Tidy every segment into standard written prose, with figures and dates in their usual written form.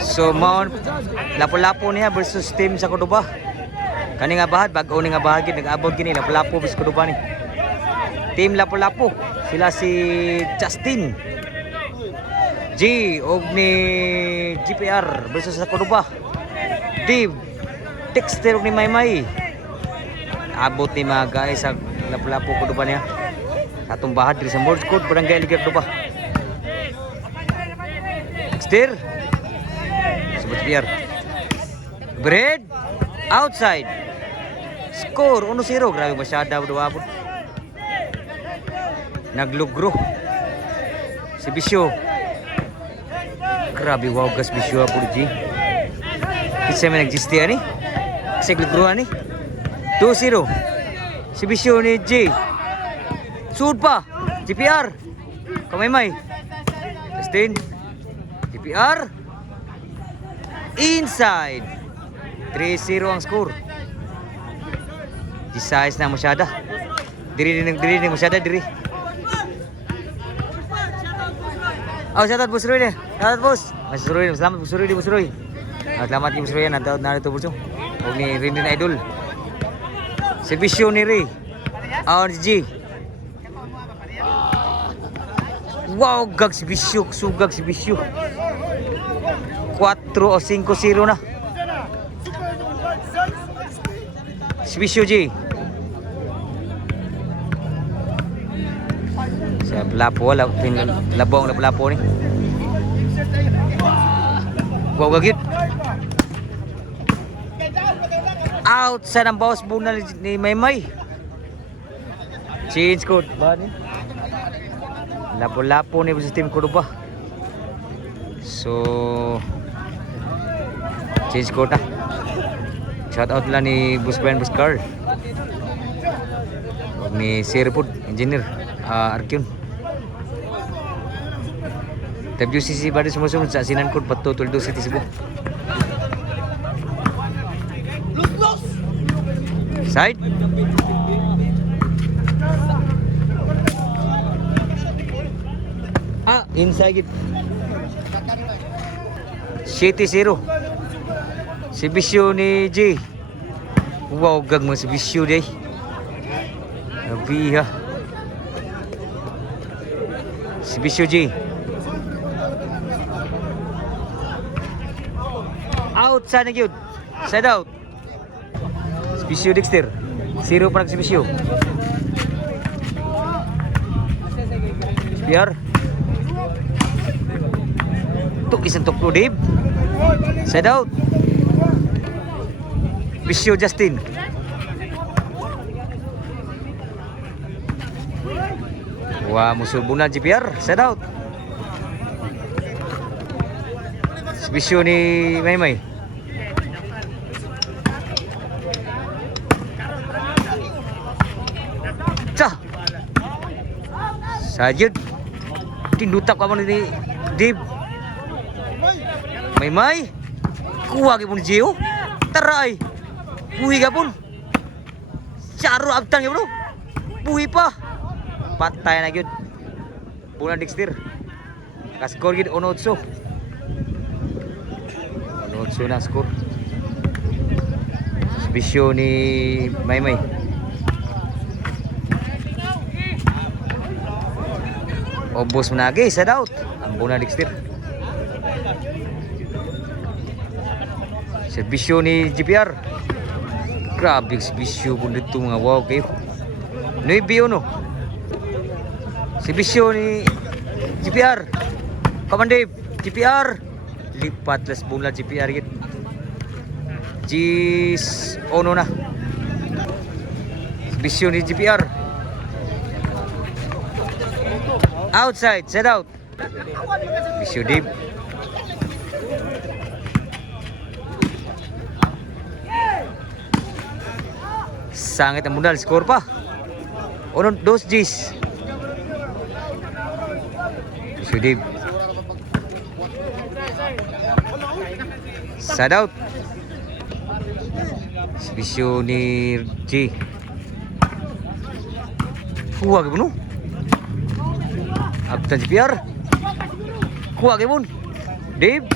So Mount Lapu-Lapu niya versus team sa Cordoba. Kani nga bahad bag-o ni nga bahagi nag-abot kini Lapu-Lapu versus Cordoba ni. Team Lapu-Lapu sila si Justin G og ni GPR versus sa Cordoba. Dave Dexter og ni Maymay. Abot ni mga guys sa Lapu-Lapu Cordoba niya. Sa atong bahad diri sa Morse Code Barangay Ligar Cordoba. Dexter Subot Pierre. Bread outside. Score 1-0. Grabe masyada dua po. Naglugro si Bisyo. Grabe wow gas Bisyo po G. Kitsa may nagjisti ani. Kasi glugro ani. 2-0. Si Bisyo ni G. Sud pa. GPR. Kamaymay. Justin. GPR. Inside. 3-0 ang score. Di-size na masyada. Diri masyada diri. Oh, shout out Boss Roy ni. Shout out Boss. Mas Roy, salamat Boss Roy, Boss Roy. Salamat ni Boss Roy na to Boss. Og ni Rindin Idol. Servisyo ni Ray. RG. Wow, gag servisyo, sugag servisyo. 4 o 5-0 na. Servisyo G. Sa Lapu wala labong Lapu-Lapu ni. Wow gagit. Outside ang bawas muna ni Maymay. Change code ba ni? Lapu-Lapu ni sa team Cordoba. So change code na. Shout out lang ni Boss Brian Boss Carl. Ni Sir Food Engineer Arkyun. WCC baru sumusunod sa Sinan Code Pato Tuldo City Cebu. Side. Inside. 7-0. Si Bisyo ni J. Wow, gag mo si Bisyo day. Nabiha. Si Bisyo J. Outside na yun. Side out. Bisyo Dexter. 0 pa nagsibisyo. Biar. Tuk isang tuklo Dave. Side out. Bisyo Justin. Wah, musuh bunal GPR. Side out. Bisyo ni Maymay. Cah. Sajud. Tindutak ka mo ni Dave. Maymay. Kuha ka po ni Gio. Taray. Puhi ka po. Charo abtang ka po. Puhi pa. Patay na yun. Bulan Dexter. Kaskor yun 1-8. 1-8 na score. Bisyo ni Maymay. Obos menagi, side out. Ang Bulan Dexter. Servisyo ni GPR. Grabe servisyo pun dito mga wow kayo. Nuibio no. Servisyo ni GPR. Komande GPR. Lipat las bulan GPR git. Jis ono na. Servisyo ni GPR. Outside, set out. Servisyo deep. Sangit ang mundal, score pa. 1-2 Gs. Sudib. Side out. Servisyo ni G. Kuha ka puno. Abtan GPR. Kuha ka pun. Dave.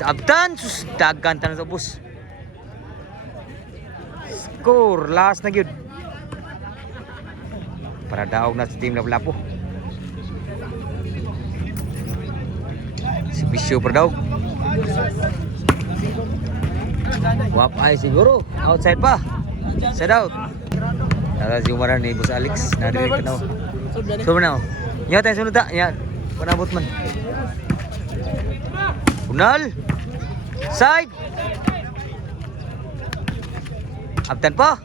Abtan, sus, dagan tanan sa ubos. Score, last na gyud. Para daog na sa team Lapu-Lapu. Si Bisyo para daog. Wap ay siguro. Outside pa. Set out. Tara si Umaran ni Boss Alex. Nadirin ka na. So na. Nya tayo sunod ta. Nya. Panabot man. Kunal. Side. Abtan pa.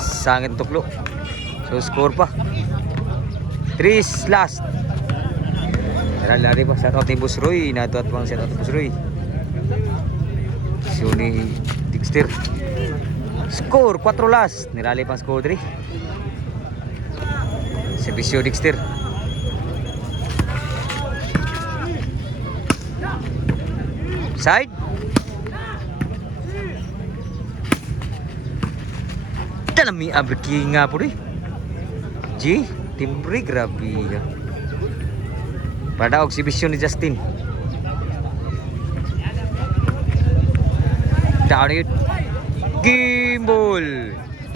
Sangit tuklo. So score pa. 3 last. Lari pa shout out ni Boss Roy. Nato at pang shout out ni Boss Roy. So ni Dexter. Score 4 last. Nirali pang score 3. Servisyo Dexter. Side. Dalami abri nga po rin. G, timbre grabe ka. Pada eksibisyon ni Justin. Down it. Gimbal.